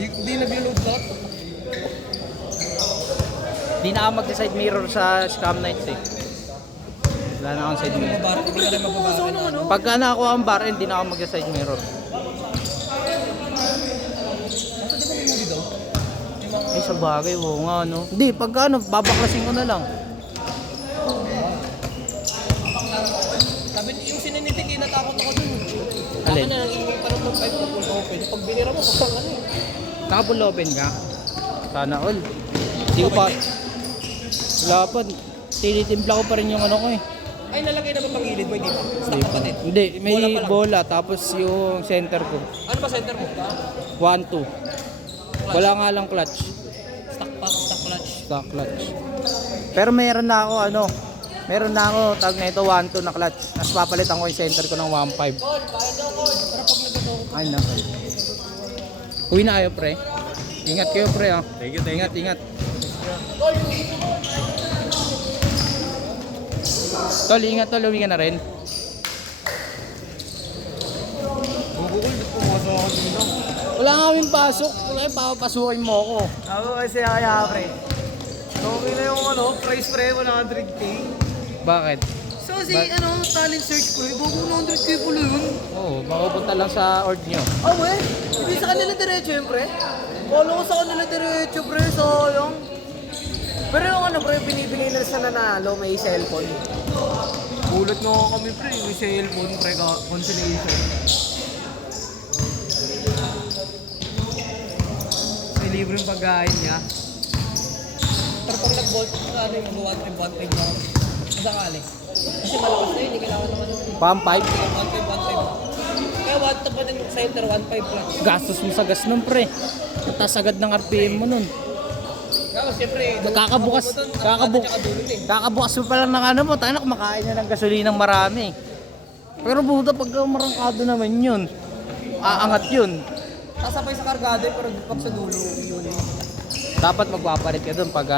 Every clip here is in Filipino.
Di nag-load lahat. Di na ako mag-side mirror sa Scam Nights eh. Wala na akong side mirror. Hindi ka rin magbabara. Pagka nakuha ang bar, hindi na ako mag-side mirror. Ay, sa bagay, oo nga, no? Hindi, pagka ano, babaklasin ko na lang. Sabi yung sininitik, natakot ako dun. Alin? Ako na, nangingi pa ng mag-pipe ko full open. Pag binira mo, kapag ano eh. Naka-full open ka? Sana all. Hindi ko pa... Wala pa. Tinitimpla ko pa rin yung ano ko eh. Ay, nalagay na ba pang gilid mo, hindi pa? Stock Hindi ka pa din. Hindi, may Bola pa lang. bola, tapos yung center ko. Ano ba center mo? 1-2. Wala nga lang clutch. Stock pa, stock clutch. Stock clutch. Pero meron na ako ano, meron na ako tag na ito 1-2 na clutch. Tapos papalitan ko yung center ko ng 1-5. Call, kaya daw call. Pero pag nagdato, Ay na. Uwi na kayo pre. Ingat kayo pre ah. Thank you, thank you. Ingat, ingat. Tol, ingat tol, uwi ka na rin. Bubukol, ba't pumasok ako dito? Wala nga kaming pasok. Wala papasukin mo ako. Ako kasi kaya pre. Okay na yung ano, price pre, 100k. Bakit? so si ano, talent search ko eh, bago 100k pala yun. Oo, mapupunta lang sa ord nyo. Ah, we? Hindi sa kanila diretso yun, pre? Kala ko sa kanila diretso, pre, sayang. Pero yung ano, pre, binibigay na sa nanalo, may cellphone. Gulat nga kami pre, may cellphone pre, consolation. May libreng pagkain niya. Pero pag nag-volt, ano yung mag-1 trip na masakali. Kasi malakas na yun, hindi kailangan naman yung Pam 5. 1 trip. Kaya 1 trip pa din center, 1.5 plus. Gastos mo sa gas nun pre. Taas agad ng RPM mo nun. Kaya siyempre, Kakabukas mo pa lang ng ano mo, tayo na kumakain na ng gasolinang marami. Pero buta pag marangkado naman yun, aangat yun. sasabay sa kargado pero pag sa dulo, yun. Dapat magpapalit ka dun pag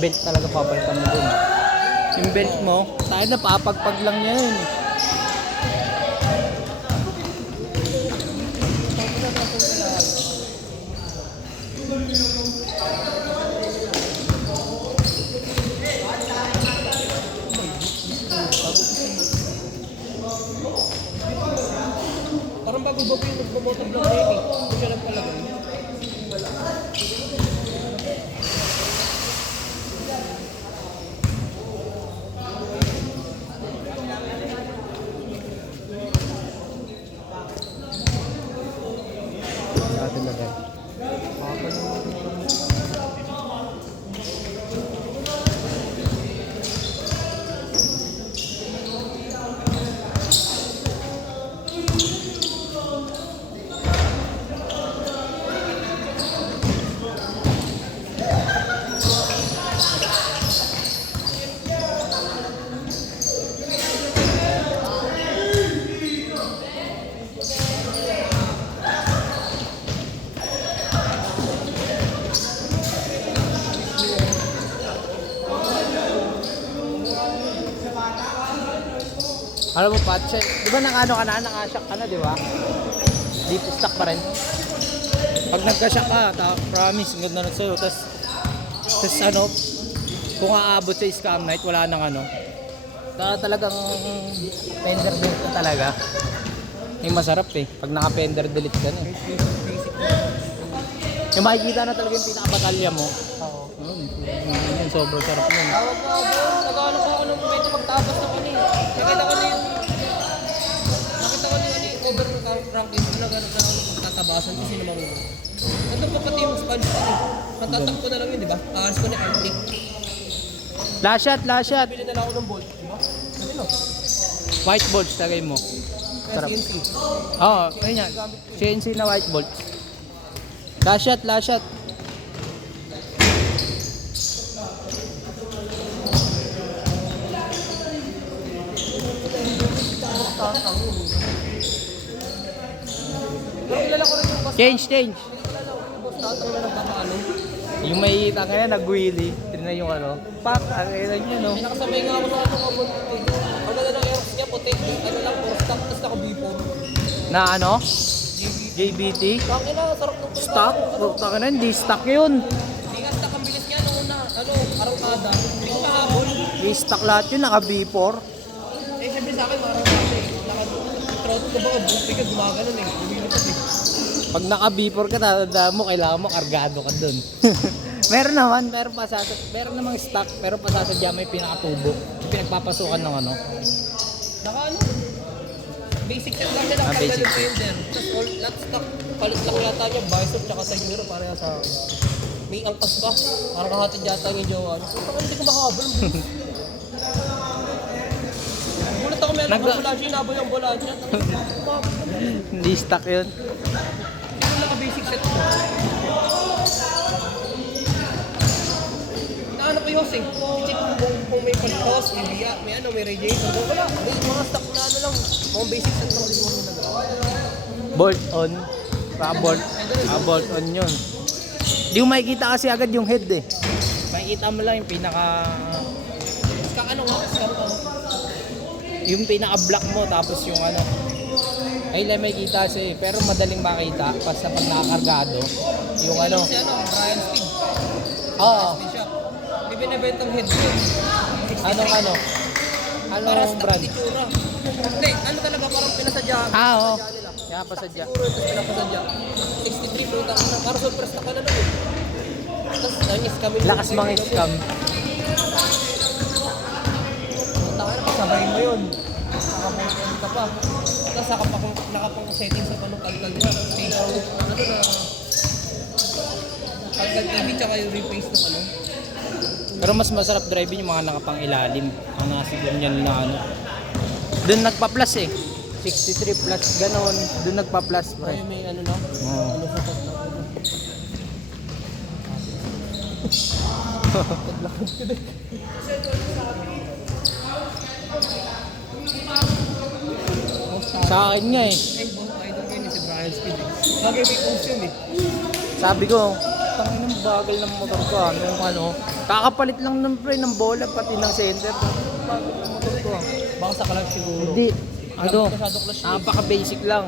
belt talaga papalitan mo dun. Yung belt mo, tayo na papagpag lang niya yun. Parang bago ba yung magbabotob lang na yun eh. Hindi siya nagpalagay. Natin lagay. Alam mo Patse, di ba naka-ano ka na, naka-shock ka na, di ba? Deep stock pa rin. Pag nagka-shock ka, promise, good na sa'yo. Tapos ano, kung aabot sa Scam Night, wala nang ano. Talagang fender delete ka talaga. Yung masarap eh, pag naka-fender delete ka na eh. Yung makikita na talaga yung pinaka-batalya mo. Oo. Yun, sobrang sarap nun. Tawag ko ako, nag-ano ko ako nung medyo magtabas na kani. Nakita ko na yung cover ng Franklin na gano'n na ako magtatabasan kasi naman ko. Nandun pa pati yung sponge ko eh. Matatak ko na lang yun, di ba? Aas ko na antique. Last shot, last shot. Bili na lang ako ng bolt, di ba? Sabi no? White bolts tagay mo. Kaya Sarap. CNC. Oo, ayun yan. CNC na white bolts. Last shot, last shot. Kilala ko rin yung boss. Change, change. Kilala ko yung boss na na nagpapalo. Yung may tanga yan, nag-wheelie. Tignan yung ano. Pak, ang ilan yun, no? May nakasabay nga ako sa ano nga bolt. Ang ganda ng aerox niya, puti. Ano lang, puro stock, tapos naka-B4. Na ano? GB JBT? Bakit na, sarap ng Stock? Puta ka na, hindi stock yun. Hindi nga stock ang bilis niya nung una. Arangkada. Hindi ko kahabol. Stock lahat yun, naka B4. Siyempre sa akin, marang-arangkada eh. Naka-trot ka ba, buti ka, gumaganon eh. Lumilipad eh. Pag naka B4 ka, tatandaan mo, kailangan mo kargado ka dun. meron naman, meron namang stock, pero pasasadya may pinakatubo. Yung pinagpapasukan ng ano. Naka ano? Basic set lang nila, Basic. pagkalit fielder. Tapos all lot stock, palit lang yata niya, bicep tsaka sa euro, pareha sa akin. May angkas pa, parang kahatid yata ng jowa. So, hindi ko makahabol. Gulat ako meron ng bola siya, inaboy ang bola niya. Hindi stock yun. Hindi naka-basic set ko. Naano ko yung eh. I-check kung may palitos, may biya, may radiator. Wala, may mga stock na ano lang. Mga basic set lang ulit mga nilagay. Bolt on. Bolt on yun. Di mo makikita kasi agad yung head eh. Makikita mo lang yung pinaka... Ano nga, scam ka. Yung pinaka-block mo tapos yung ano. Ay lang makikita kasi pero madaling makita basta pag nakakargado. Yung ano. Si Brian Speed. Oo. Speed shop. May binibentang headset. Anong Para stock brand? itsura. Hindi, ano talaga parang pinasadya. Oo. Pinasadya nila. Kaya pasadya. Siguro ito pinapasadya. 63 pero taka na. Para super stock ka na nun eh. Tapos nangis kami. Lakas mga scam. Taka na, kasabayin mo yun. Nakabuhin ka pa. Tapos nakapang-setting sa kalkal nila. Stage out. Ano na. Kalkal TV tsaka yung replace ng ano. Pero mas masarap driving yung mga nakapang ilalim. Ang nasa ganyan na ano. Doon nagpa-plus eh. 63 plus ganon. Doon nagpa-plus pre. Ay, may ano na. Oo. Ano sa pag Sa akin nga eh. Ay, boss, idol ko yun si Brian Speed eh. Bagay may post yun eh. Sabi ko, tangin ng bagal ng motor ko nung ano. Kakapalit lang ng pre ng bola pati ng center. Bagal ng motor ko. Baka sa clutch siguro. Hindi. Ano? Masyado clutch yun. Napaka-basic lang.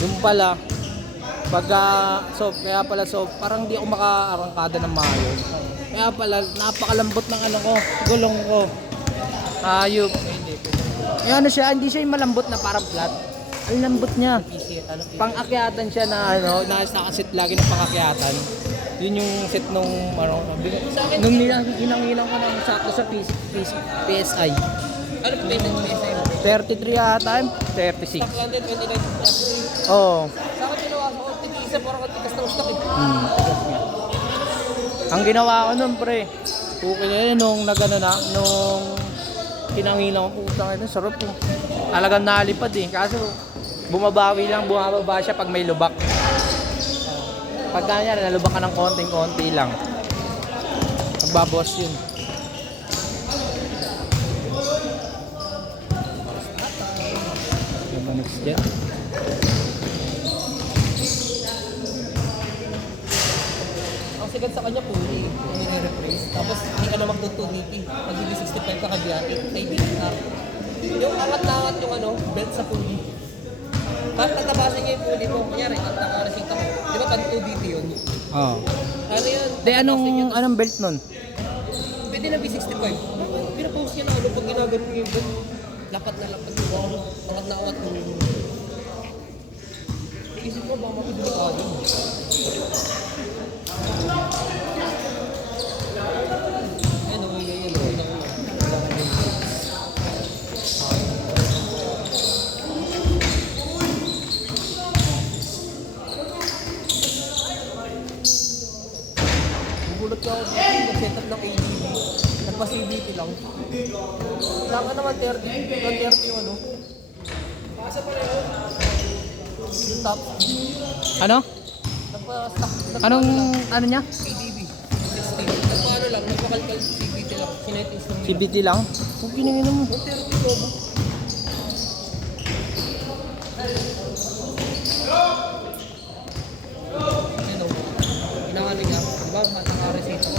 Yung pala, kaya pala parang di ako makaarangkada ng maayos. Kaya pala, napakalambot ng ano ko, gulong ko. Ayop. Eh ano siya, hindi siya yung malambot na parang flat. Ang lambot niya. Pang-akyatan siya na ano, nakasit lagi ng pang-akyatan. Yun yung set nung ano, nung hinang ko ng sakto sa PSI. Ano po yung PSI mo? 33 ata, 36. Stock lang din, 29. Oo. Sa akin ginawa ko, tigisa parang tigas ng stock eh. Ang ginawa ko nun pre, okay na yun nung nagano na, nung kinangilang ko, putang ina, sarap po. Talagang nalipad eh, kaso bumababa siya pag may lubak. Pag ganyan, nalubak ka ng konting-konti lang. Magbabawas yun. Yung next dyan. Ang sigat sa kanya puli, kung nire-replace. Tapos hindi ka na mag-220. Pag hindi 65 ka kabiyahe, may BNR. Yung angat-angat yung ano, belt sa puli. Kahit natabasan niya yung puli mo, kunyari, at nakaresing ka mo. Di ba pag 2DT yun? Oo. Ano yun? De, anong belt nun? Pwede na B65. Pinapost niya na ano pag ginagano niya yung belt. Lapat na lapat yung ano. Angat na angat yung isip mo, baka mapidelikado. Yan o, yan o. Nagulat ka ako dito, nag-setup ng ADB. Nagpa-CVT lang. Saka naman 30 yung ano. Yung top. Ano? Nagpa-stock. Anong, ano niya? ADB. 16. Nagpa-ano lang, nagpa-kalkal CVT lang. Kinetings lang nila. CBT lang? Kung pinangin mo. Yung 30 ko ba? Ano? Pinangano niya. Diba? Naka-receipt ako.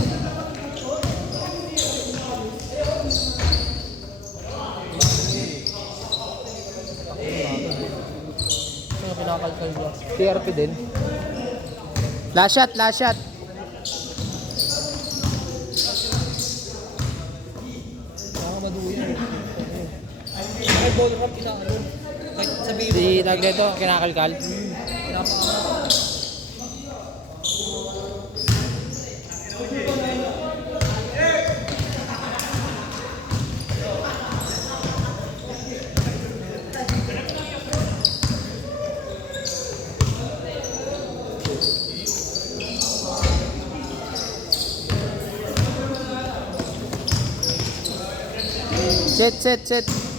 Ano pinakalkal niya? TRP din. Last shot, last shot. Nakakamaduyan. May ball ramp inaano. Kahit sabihin mo, Di tag dito, kinakalkal. pinapa Set.